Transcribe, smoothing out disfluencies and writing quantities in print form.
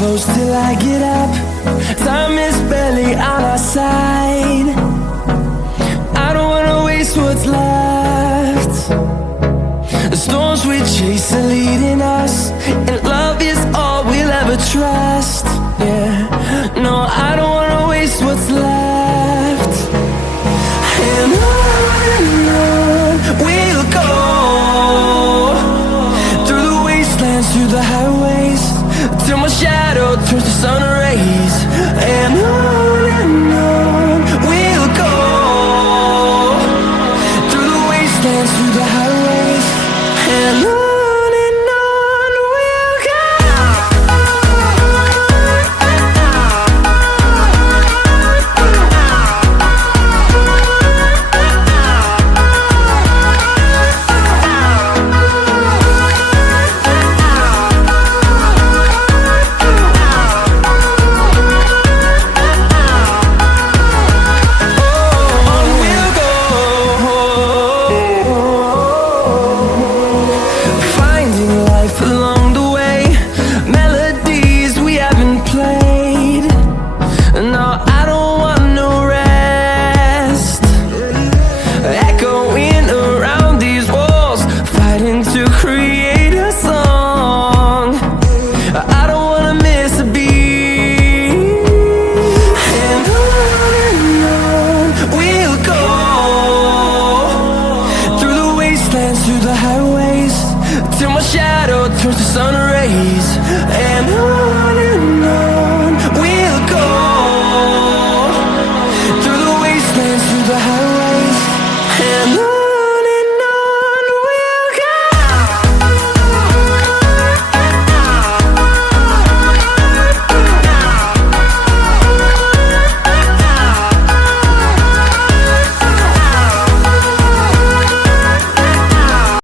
close till I get up. Time is barely on our side. I don't wanna waste what's left. The storms we chase are leading us, and love is all we'll ever trust. Yeah, no, I don't wanna waste what's left. And on we'll go, through the wastelands, through the highways, till my shadow turns to sun rays. And on we'll go, through the wastelands, through the highways, and on we'll go. Through the highways, till my shadow turns to sun rays. And on